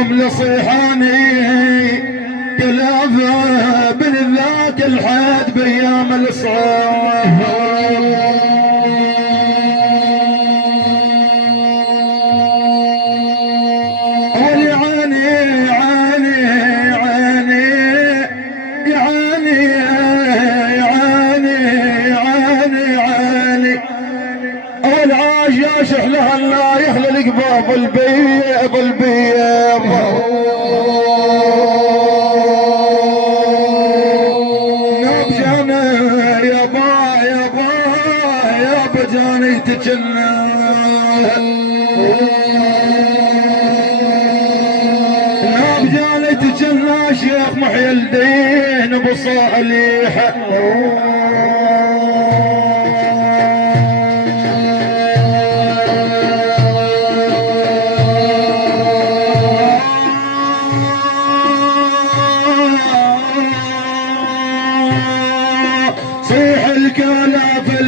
هم لصيحاني كلافه من ذاك الحد بايام الصعب. شحلها لا يخلى القباب البيض البيض نبجانا يا با يا با يا بجاني تجنى نبجاني تجنى شيخ محي الدين ابو صالح.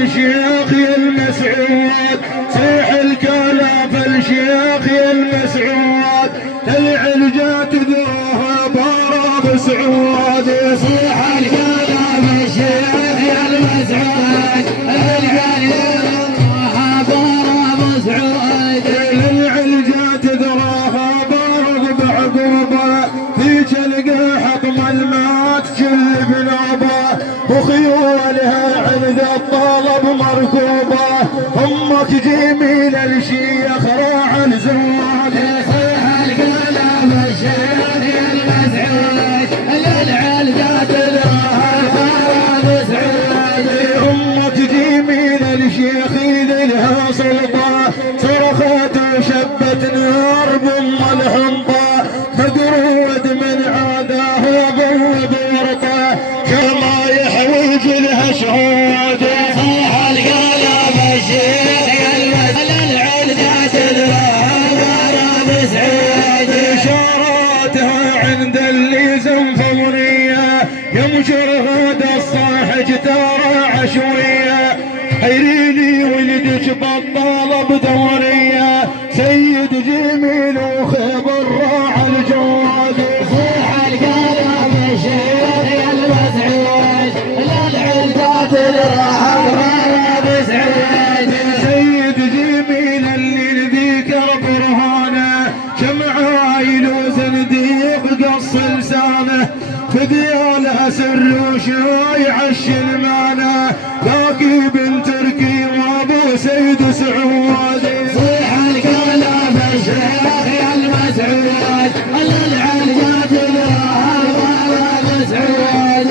الشيخ يا المسعود صيح الكلاف الشيخ يا المسعود العلجات ذوها بارا بسعود صيح الكلاف الشيخ يا المسعود العلجات ذوها بارا بسعود العلجات ذوها بارا بعقوبه في تلقى حطم المات كل بنوبه وخيولها عند الطلب مركوبه امك جميل الشيخ راح الزواج صيح الكلام الشيخ يا المسعود العلقات الراها مسعود امك جميل الشيخ لها سلطه صرخت وشبت نار بام الحنطه مقرود من عاداه وضوب ورطه كما يحوج لها شهود صيح القلب الشيخ يا العلقات الراها مسعود اشاراتها عند اللي زنفوريه يمشر غدا الصاحج ترى عشويه حيريني ولدك بالطلب دوريه سيد جميل وخبر راح الجواد صيح القلب الشيخ يا المسعود العلقات الراها مسعود سيد جميل اللي ذكر برهانه شمعه يلوز نديق قص لسانه بدياله سر وشايع الشلمانه باقي بن تركي وابو سيد سعود صيح الكلام الشيخ يا المسعود العلقات الراها مسعود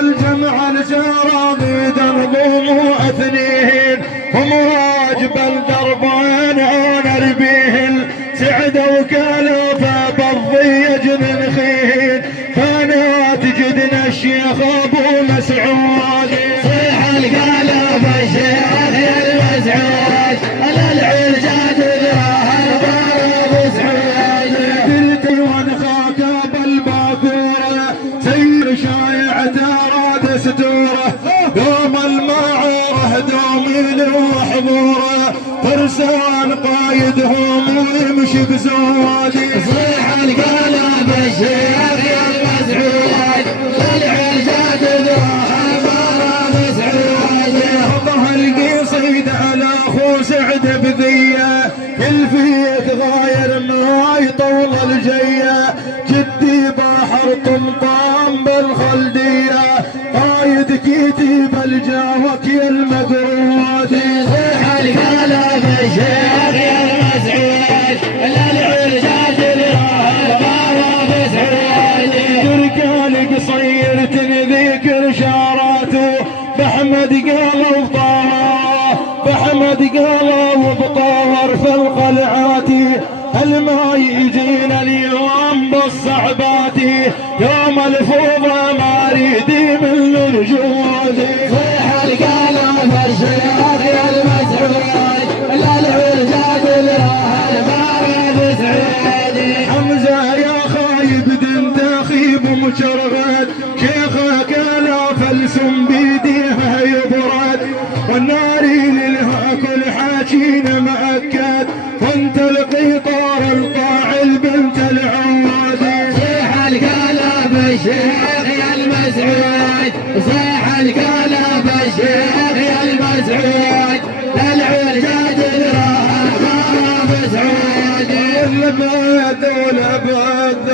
الجمع الجرابي دربهم اثنين هم واجب الدربين انا ربيهن سعد وكلفه بالضي جنن خين بنات جدنا الشيخ ابو مسعود صيح الكلام الشيخ يا المسعود العلجات الراها مسعود قلت وانخاك بالباكوره سير شايع تراد ستوره يوم المعاره دومين وحضوره فرسان قايدهم ويمشي بزوادي صيح القلب الشيخ يا المسعود العلجات الراها مسعود حطها القصيد على اخو سعد بذيه يلفيك غاير ما يطول الجيه جدي بحر طمطام بالخلديه قايد كتيب الجاوك يا المقرود صيح القلب الشيخ يا المسعود العلجات الراها مسعود تركان قصير تنذكر شاراته بحمد قلب طه بحمد قلب بطهر في القلعات هل ما يجينا اليوم بالصعبات يوم الفوضى ما ريدي من الجود صيح القلب الشيخ يا المسعود العلجات الراها مسعود حمزه يا خايب دنتخيب ومشرغد شيخك لا فلسم بيديها يبرد والنار للها كل حاجين مأكد وانت القيطار القاع الشيخ يا المسعود صيح الكلام الشيخ يا المسعود العول جاد الراحة مسعود لبد ولبد